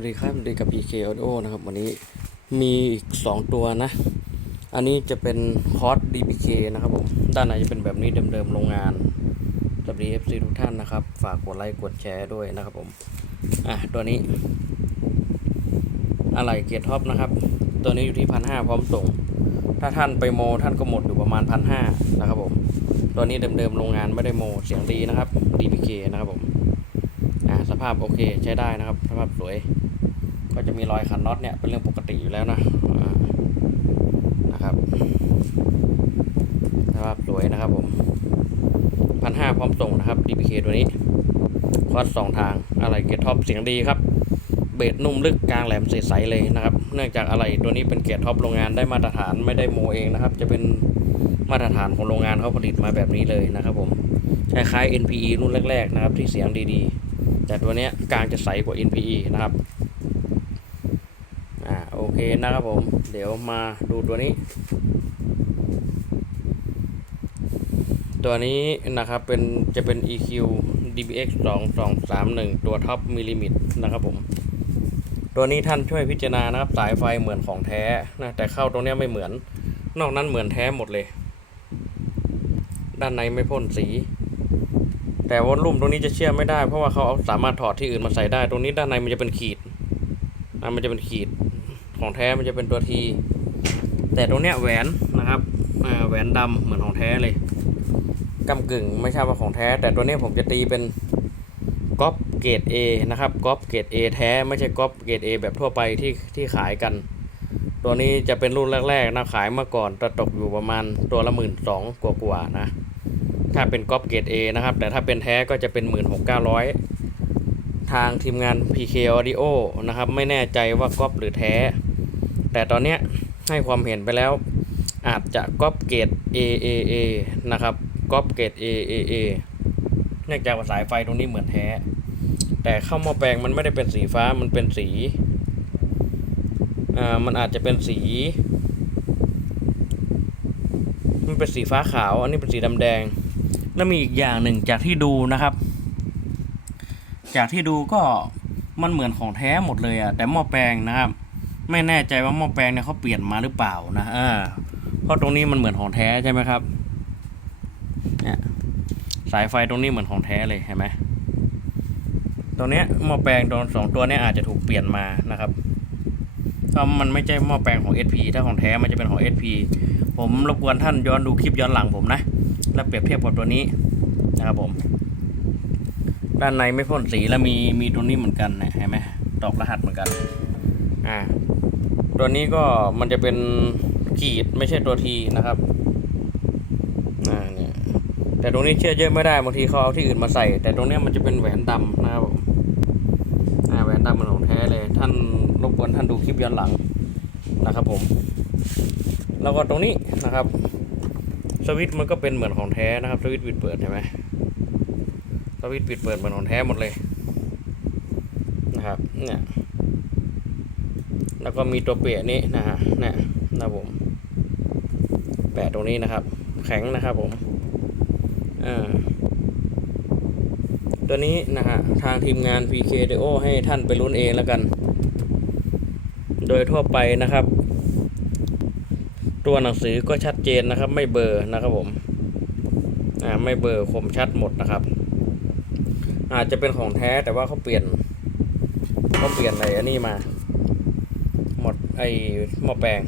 วัสดีครับสวัสดีกับ PK Audio นะครับ วันนี้มีอีก 2 ตัวนะ อันนี้จะเป็นคอร์ส DPK นะครับผมด้านในจะเป็นแบบนี้เดิมๆโรงงานสวัสดี FC ทุกท่านนะครับ ฝากกดไลค์กดแชร์ด้วยนะครับผม อะ ตัวนี้ อะไรเกียร์ท็อปนะครับ ตัวนี้อยู่ที่พันห้าพร้อมส่ง ถ้าท่านไปโม ท่านก็หมดอยู่ประมาณพันห้านะครับผม ตัวนี้เดิมๆโรงงานไม่ได้โมเสียงดีนะครับ DPK นะครับผมอ่าสภาพโอเคใช้ได้นะครับ สภาพสวย ก็จะมีรอยขันน็อตเนี่ยเป็นเรื่องปกติอยู่แล้วนะนะครับสภาพสวยนะครับผมพันห้าพร้อมส่งนะครับ DPK ตัวนี้คอสสองทางอะไรเกียร์ท็อปเสียงดีครับเบสนุ่มลึกกลางแหลมใสๆเลยนะครับ เนื่องจากอะไรตัวนี้เป็นเกียร์ท็อปโรงงานได้มาตรฐานไม่ได้โมเองนะครับ จะเป็นมาตรฐานของโรงงานเขาผลิตมาแบบนี้เลยนะครับผมคล้ายๆ NPE รุ่นแรกๆนะครับที่เสียงดีๆ แต่ตัวเนี้ยกลางจะใสกว่า NPE นะครับ เคนะครับผม เดี๋ยวมาดูตัวนี้ ตัวนี้นะครับเป็นจะเป็น EQ DBX 2 2 3 1 ตัวท็อปมิลลิมิตนะครับผม ตัวนี้ท่านช่วยพิจารณานะครับสายไฟเหมือนของแท้นะแต่เข้าตรงนี้ไม่เหมือน นอกนั้นเหมือนแท้หมดเลย ด้านในไม่พ่นสี แต่วอลลุ่มตรงนี้จะเชื่อไม่ได้เพราะว่าเขาเอาสามารถถอดที่อื่นมาใส่ได้ ตรงนี้ด้านในมันจะเป็นขีดอะมันจะเป็นขีด ของแท้มันจะเป็นตัวทีแต่ตรงเนี้ยแหวนนะครับแหวนดำเหมือนของแท้เลยกำกึ่งไม่ใช่ว่าของแท้ แต่ตัวเนี้ยผมจะตีเป็นก๊อปเกรด A นะครับก๊อปเกรด A แท้ไม่ใช่ก๊อปเกรด A แบบทั่วไปที่ที่ขายกัน ตัวนี้จะเป็นรุ่นแรกๆนะขายเมื่อก่อนจะตกอยู่ประมาณตัวละหมื่นสองกว่าๆนะถ้าเป็นก๊อปเกรด A นะครับ แต่ถ้าเป็นแท้ก็จะเป็น 16,900 ทางทีมงาน PK Audio นะครับ ไม่แน่ใจว่าก๊อปหรือแท้ แต่ตอนนี้ให้ความเห็นไปแล้ว อาจจะก๊อปเกรด AAA นะครับก๊อปเกรด AAA เนื่องจากว่าสายไฟตรงนี้เหมือนแท้ แต่เข้าหม้อแปลงมันไม่ได้เป็นสีฟ้ามันเป็นสีอ่ามันอาจจะเป็นสี มันเป็นสีฟ้าขาว อันนี้เป็นสีดำแดง แล้วมีอีกอย่างหนึ่งจากที่ดูนะครับ จากที่ดูก็มันเหมือนของแท้หมดเลยอะแต่หม้อแปลงนะครับ ไม่แน่ใจว่าหม้อแปลงเนี่ยเขาเปลี่ยนมาหรือเปล่านะอ่าเพราะตรงนี้มันเหมือนของแท้ใช่ไหมครับเนี่ยสายไฟตรงนี้เหมือนของแท้เลยเห็นไหมตัวเนี้ยหม้อแปลงตัวสองตัวเนี้ยอาจจะถูกเปลี่ยนมานะครับเพราะมันไม่ใช่หม้อแปลงของ SP ถ้าของแท้มันจะเป็นของ SP ผมรบกวนท่านย้อนดูคลิปย้อนหลังผมนะ แล้วเปรียบเทียบกับตัวนี้นะครับผม ด้านในไม่พ่นสีแล้วมีมีตัวนี้เหมือนกันนะเห็นไหมตอกรหัสเหมือนกัน อ่า ตัวนี้ก็มันจะเป็นขีดไม่ใช่ตัวทีนะครับนี่แต่ตรงนี้เชื่อเยอะไม่ได้บางทีเขาเอาที่อื่นมาใส่ แต่ตรงนี้มันจะเป็นแหวนดำนะครับผมแหวนดำมันของแท้เลย ท่านรบกวนท่านดูคลิปย้อนหลังนะครับผม แล้วก็ตรงนี้นะครับ สวิตช์มันก็เป็นเหมือนของแท้นะครับสวิตช์ปิดเปิดเห็นไหมสวิตช์ปิดเปิดเหมือนของแท้หมดเลยนะครับเนี่ย แล้วก็มีตัวเปียนี้นะฮะเนี่ยนะครับผมแปะตรงนี้นะครับ แข็งนะครับผมอ่าตัวนี้นะฮะทางทีมงาน PKDO ให้ท่านไปลุ้นเองแล้วกัน โดยทั่วไปนะครับ ตัวหนังสือก็ชัดเจนนะครับ ไม่เบอร์นะครับผมอ่าไม่เบอร์คมชัดหมดนะครับ อาจจะเป็นของแท้แต่ว่าเขาเปลี่ยนเขาเปลี่ยนอะไรอันนี้มา ไอหม้อแปลง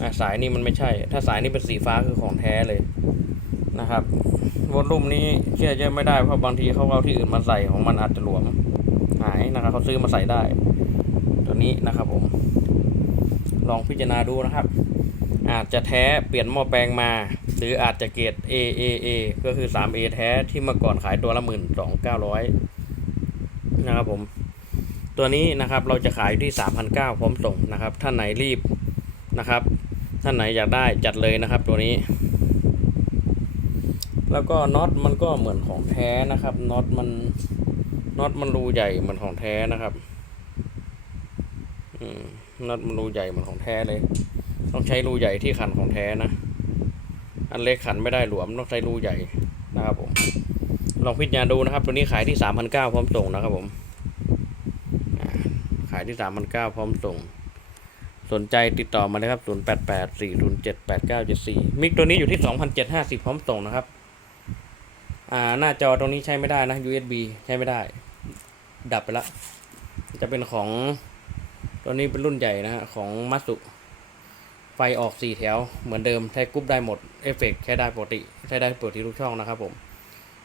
อ่าสายนี้มันไม่ใช่ ถ้าสายนี้เป็นสีฟ้าคือของแท้เลยนะครับวอลลุ่มนี้เชื่อเยอะไม่ได้เพราะบางทีเขาเอาที่อื่นมาใส่ของมันอาจจะหลวมหายนะครับเขาซื้อมาใส่ได้ ตัวนี้นะครับผม ลองพิจารณาดูนะครับ อาจจะแท้เปลี่ยนหม้อแปลงมา หรืออาจจะเกรด A A A ก็คือ 3A แท้ที่เมื่อก่อนขายตัวละหมื่นสองเก้าร้อยนะครับผม ตัวนี้นะครับเราจะขายที่ 3,900พร้อมส่งนะครับ ท่านไหนรีบนะครับ ท่านไหนอยากได้จัดเลยนะครับ ตัวนี้ แล้วก็น็อตมันก็เหมือนของแท้นะครับน็อตมันน็อตมันรูใหญ่เหมือนของแท้นะครับน็อตมันรูใหญ่เหมือนของแท้เลย ต้องใช้รูใหญ่ที่ขันของแท้นะอันเล็กขันไม่ได้หลวมต้องใช้รูใหญ่นะครับผมลองพิจารณาดูนะครับ ตัวนี้ขายที่3,900พร้อมส่งนะครับผมาขายที่สามพันพร้อมส่ง สนใจติดต่อมาเลยครับศูนย์แปดแปดสี่นย์เจ็ดแปดเก้าเจ็ดสี่มิกตัวนี้อยู่ที่สองพันเจ็ดห้าสิบพร้อมส่งนะครับ อ่า หน้าจอตรงนี้ใช้ไม่ได้นะ USB ใช้ไม่ได้ ดับไปละ จะเป็นของ ตัวนี้เป็นรุ่นใหญ่นะฮะ ของมัสุไฟออกสี่แถว เหมือนเดิม ใช้กรุ๊ปได้หมด เอฟเฟกใช้ได้ปกติ ใช้ได้ปกติทุกช่องนะครับผม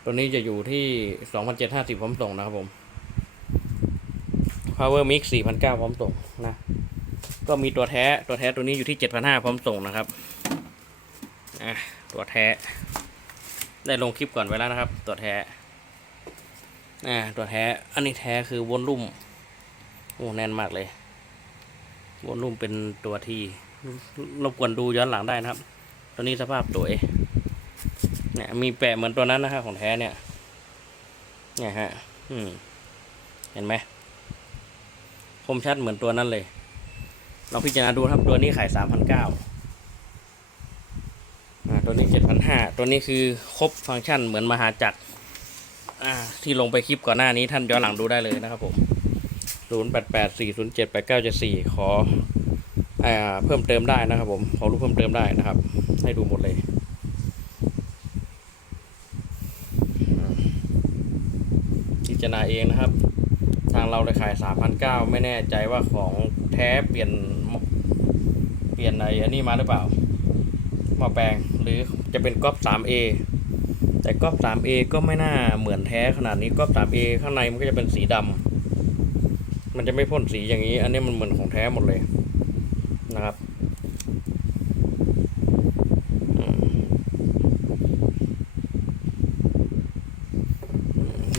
ตัวนี้จะอยู่ที่สองพันเจ็ดห้าสิบพร้อมส่งนะครับผม Power Mix สี่พันเก้าพร้อมส่งนะ ก็มีตัวแท้ตัวแท้ตัวนี้อยู่ที่เจ็ดพันห้าพร้อมส่งนะครับอะตัวแท้ ได้ลงคลิปก่อนไว้แล้วนะครับ ตัวแท้อ่าตัวแท้ อันนี้แท้คือวนลุ่มโอ้แน่นมากเลยวนลุ่มเป็นตัวที่รบกวนดูย้อนหลังได้นะครับ ตัวนี้สภาพสวยเนี่ยมีแปะเหมือนตัวนั้นนะครับของแท้เนี่ย เนี่ยฮะ อืม เห็นไหม มชัดเหมือนตัวนั้นเลยลองพิจารณาดูครับตัวนี้ขายสามพันเก้าตัวนี้เจ็ดพันห้าตัวนี้คือครบฟังก์ชันเหมือนมหาจักรที่ลงไปคลิปก่อนหน้านี้ท่านย้อนหลังดูได้เลยนะครับผมศูนย์แปดแปดสี่ศูนย์เจ็ดแปดเก้าเจ็ดสี่ขออเพิ่มเติมได้นะครับผมขอรู้เพิ่มเติมได้นะครับ ให้ดูหมดเลยพิจารณาเองนะครับ ทางเราเลยขายสามพันเก้าไม่แน่ใจว่าของแท้เปลี่ยนเปลี่ยนในอันนี้มาหรือเปล่าหม้อแปลงหรือจะเป็นก๊อป 3A แต่ก๊อป 3A ก็ไม่น่าเหมือนแท้ขนาดนี้ก๊อป 3A ข้างในมันก็จะเป็นสีดำมันจะไม่พ่นสีอย่างนี้ อันนี้มันเหมือนของแท้หมดเลยนะครับ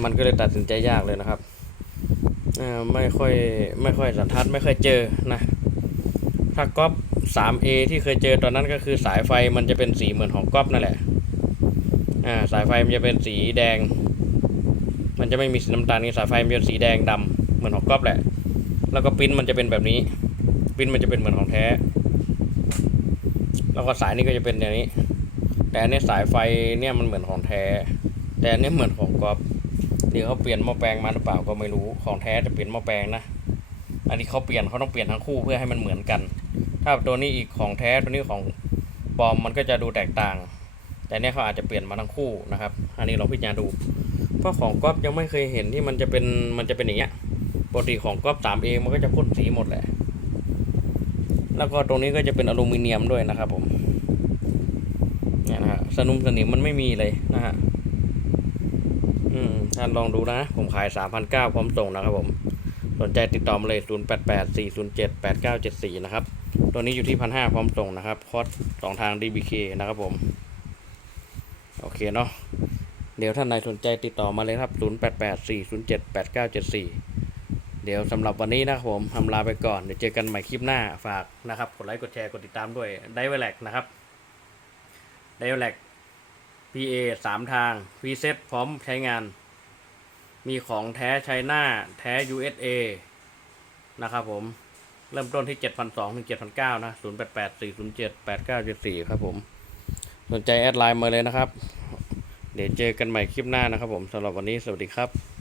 มันก็เลยตัดสินใจยากเลยนะครับ ไม่ค่อยไม่ค่อยสันทัดไม่ค่อยเจอนะถ้าก๊อป 3A ที่เคยเจอตอนนั้นก็คือสายไฟมันจะเป็นสีเหมือนของก๊อปนั่นแหละอ่าสายไฟมันจะเป็นสีแดง มันจะไม่มีสีน้ำตาลนี่สายไฟมันจะเป็นสีแดงดำเหมือนของก๊อปแหละ แล้วก็ปิ้นมันจะเป็นแบบนี้ ปิ้นมันจะเป็นเหมือนของแท้ แล้วก็สายนี้ก็จะเป็นอย่างนี้ แต่อันนี้สายไฟเนี่ยมันเหมือนของแท้ แต่อันนี้เหมือนของก๊อป หรือเขาเปลี่ยนหม้อแปลงมาหรือเปล่าก็ไม่รู้ของแท้จะเปลี่ยนหม้อแปลงนะอันนี้เขาเปลี่ยนเขาต้องเปลี่ยนทั้งคู่เพื่อให้มันเหมือนกัน ถ้าตัวนี้อีกของแท้ตัวนี้ของปลอมมันก็จะดูแตกต่าง แต่เนี่ยเขาอาจจะเปลี่ยนมาทั้งคู่นะครับ อันนี้ลองพิจารณาดู เพราะของก๊อฟยังไม่เคยเห็นที่มันจะเป็นมันจะเป็นอย่างเงี้ยปกติของก๊อฟสามเองมันก็จะพ่นสีหมดแหละ แล้วก็ตรงนี้ก็จะเป็นอลูมิเนียมด้วยนะครับผมเนี่ยนะฮะสนุมสนิมมันไม่มีเลยนะฮะานลองดูนะ ผมขายสามพันเก้าพร้อมส่งนะครับผม สนใจติดต่อมาเลยศูนย์แปดแปดสี่ศูนย์เจ็ดแปดเก้าเจ็ดสี่นะครับ ตัวนี้อยู่ที่พันห้าพร้อมส่งนะครับ คอสสองทาง DBK นะครับผม โอเคเนาะ เดี๋ยวท่านใดสนใจติดต่อมาเลยครับศูนย์แปดแปดสี่ศูนย์เจ็ดแปดเก้าเจ็ดสี่เดี๋ยวสำหรับวันนี้นะครับผมทำลาไปก่อน เดี๋ยวเจอกันใหม่คลิปหน้า ฝากนะครับ กดไลค์ กดแชร์ กดติดตามด้วย ได้เวลกนะครับ ได้เวลก PA สามทางพรีเซ็ตพร้อมใช้งาน มีของแท้ไชน่าแท้ USA นะครับผม เริ่มต้นที่ 7,200ถึง7,900 นะ 088 407 8974 ครับผม สนใจแอดไลน์มาเลยนะครับ เดี๋ยวเจอกันใหม่คลิปหน้านะครับผมสำหรับวันนี้สวัสดีครับ